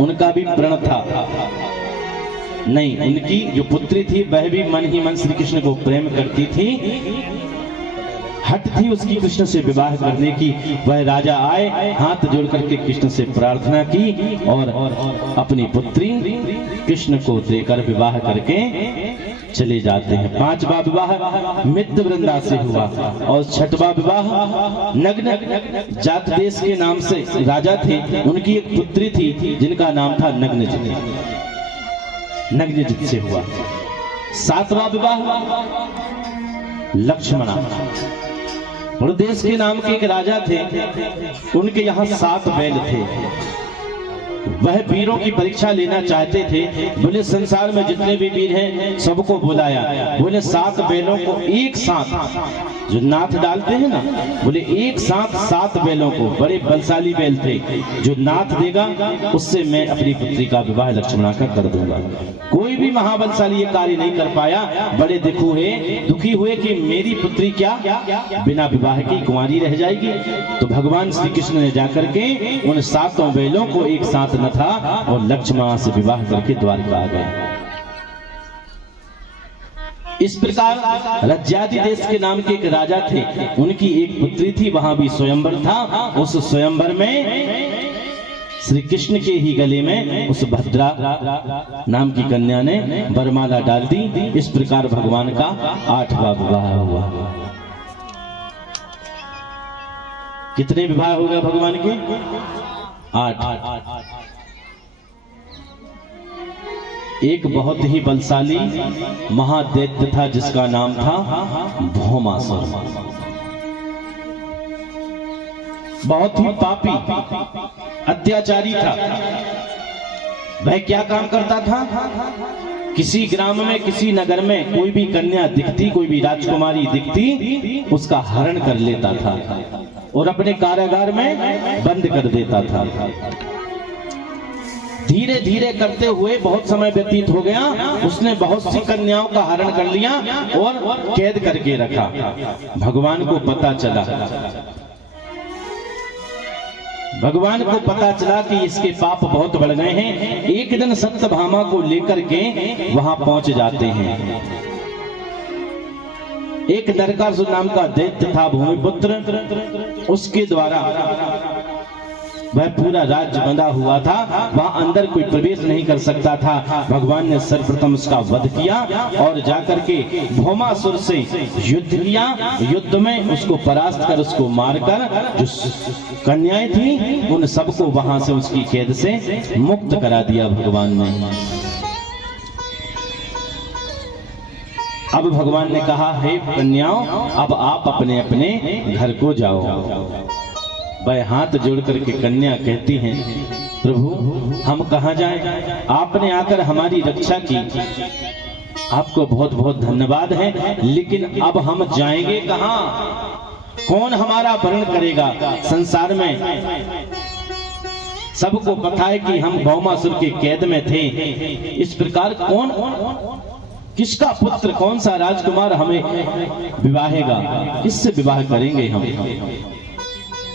उनका भी प्रण था। नहीं, उनकी जो पुत्री थी वह भी मन ही मन श्री कृष्ण को प्रेम करती थी। हट थी उसकी कृष्ण से विवाह करने की। वह राजा आए, हाथ जोड़ करके कृष्ण से प्रार्थना की और अपनी पुत्री कृष्ण को देकर विवाह करके चले जाते हैं। 5वां विवाह मित्र वृंदा से हुआ और 6वां विवाह नग्न जात देश के नाम से राजा थे, उनकी एक पुत्री थी जिनका नाम था नग्नजित, नग्नजित से हुआ। 7वां विवाह लक्ष्मणा, देश के नाम के एक राजा थे, उनके यहाँ 7 बैल थे। वह वीरों की परीक्षा लेना चाहते थे। बोले संसार में जितने भी वीर हैं सबको बुलाया। बोले 7 बैलों को एक साथ, जो नाथ डालते हैं ना, बोले एक साथ 7 बैलों को, बड़े बलशाली बैल थे, जो नाथ देगा उससे मैं अपनी पुत्री का विवाह लक्ष्मणा का कर दूंगा। कोई भी महाबलशाली ये कार्य नहीं कर पाया। बड़े दुखी हुए कि मेरी पुत्री क्या बिना विवाह की कुंवारी रह जाएगी। तो भगवान श्री कृष्ण ने जाकर के उन 7 बैलों को एक साथ न था और लक्ष्मणा से विवाह करके द्वारका आ गए। इस प्रकार रज्यादि देश के नाम के एक राजा थे, उनकी एक पुत्री थी, वहां भी स्वयंवर था। उस स्वयंवर में श्री कृष्ण के ही गले में उस भद्रा नाम की कन्या ने वरमाला डाल दी। इस प्रकार भगवान का 8वां विवाह हुआ। कितने विवाह हो गए भगवान के? 8। एक बहुत ही बलशाली महादैत्य था जिसका नाम था भौमासुर। बहुत ही पापी अत्याचारी था। वह क्या काम करता था? किसी ग्राम में, किसी नगर में कोई भी कन्या दिखती, कोई भी राजकुमारी दिखती, उसका हरण कर लेता था और अपने कारागार में बंद कर देता था। धीरे धीरे करते हुए बहुत समय व्यतीत हो गया। उसने बहुत सी कन्याओं का हरण कर लिया और कैद करके रखा। भगवान को पता चला, भगवान को पता चला कि इसके पाप बहुत बढ़ गए हैं। एक दिन सत्यभामा को लेकर के वहां पहुंच जाते हैं। एक नरकासुर नाम का दैत्य था, भूमिपुत्र, उसके द्वारा वह पूरा राज्य बंधा हुआ था, वहां अंदर कोई प्रवेश नहीं कर सकता था। भगवान ने सर्वप्रथम उसका वध किया और जाकर के भौमासुर से युद्ध किया। युद्ध में उसको परास्त कर, उसको मारकर जो कन्याएं थी उन सबको वहां से, उसकी कैद से मुक्त करा दिया भगवान ने। अब भगवान ने कहा, हे कन्याओं, अब आप अपने अपने घर को जाओ। वह हाथ जोड़ करके कन्या कहती हैं, प्रभु हम कहां जाएं? आपने आकर हमारी रक्षा की, आपको बहुत बहुत धन्यवाद है, लेकिन अब हम जाएंगे कहां? कौन हमारा वरण करेगा? संसार में सबको पता है कि हम भौमासुर के कैद में थे। इस प्रकार कौन, किसका पुत्र, कौन सा राजकुमार हमें विवाहेगा? किससे विवाह करेंगे हम?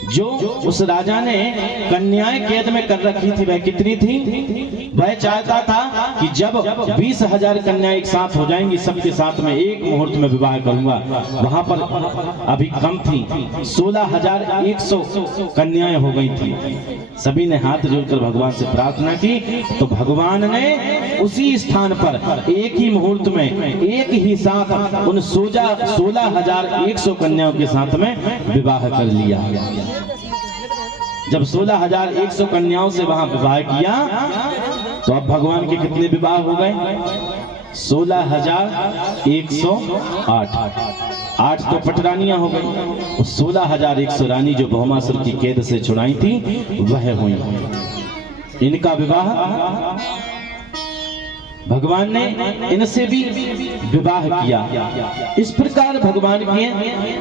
जो उस राजा ने कन्याएं कैद में कर रखी थी वह कितनी थी? वह चाहता था कि जब 20,000 कन्याएं एक साथ हो जाएंगी, सबके साथ में एक मुहूर्त में विवाह करूंगा। वहां पर अभी कम थी, 16,100 कन्याएं हो गई थी। सभी ने हाथ जोड़कर भगवान से प्रार्थना की, तो भगवान ने उसी स्थान पर एक ही मुहूर्त में, एक ही साथ उन 16,100 कन्याओं के साथ में विवाह कर लिया। जब 16,100 कन्याओं से वहां विवाह किया तो अब भगवान के कितने विवाह हो गए? 16,108। 8 तो पटरानियां हो गई। 16,100 रानी जो भौमासुर की कैद से छुड़ाई थी वह हुई। इनका विवाह भगवान ने इनसे भी विवाह किया। इस प्रकार भगवान के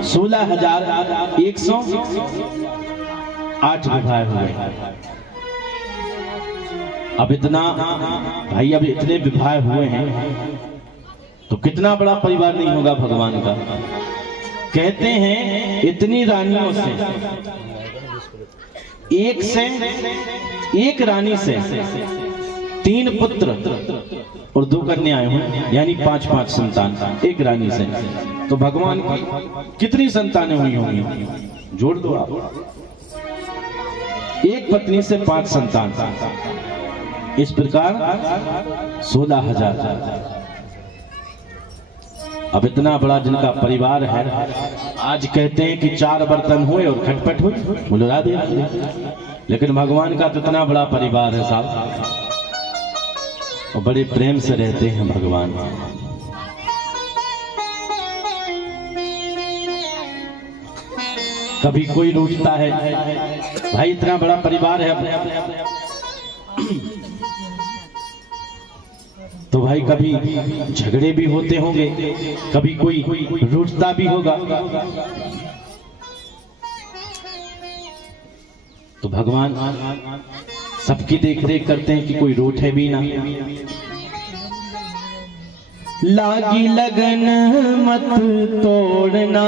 16,108 विवाह हुए। अब इतना भाई, अब इतने विवाह हुए हैं तो कितना बड़ा परिवार नहीं होगा भगवान का। कहते हैं इतनी रानियों से एक रानी से 3 पुत्र और 2 कन्याएं हुई, यानी 5 संतान एक रानी से। तो भगवान की कितनी संतानें हुई होंगी, जोड़ दो आप। एक पत्नी से 5 संतान, इस प्रकार 16,000। अब इतना बड़ा जिनका परिवार है, आज कहते हैं कि 4 बर्तन हुए और खटपट हुई, मुलरा दिया। लेकिन भगवान का तो इतना बड़ा परिवार है साहब, और बड़े प्रेम से रहते हैं भगवान। कभी कोई रूठता है, भाई इतना बड़ा परिवार है तो भाई कभी झगड़े भी होते होंगे, कभी कोई रूठता भी होगा। तो भगवान सबकी देख रेख करते हैं कि कोई रूठे भी ना। लागी लगन मत तोड़ना,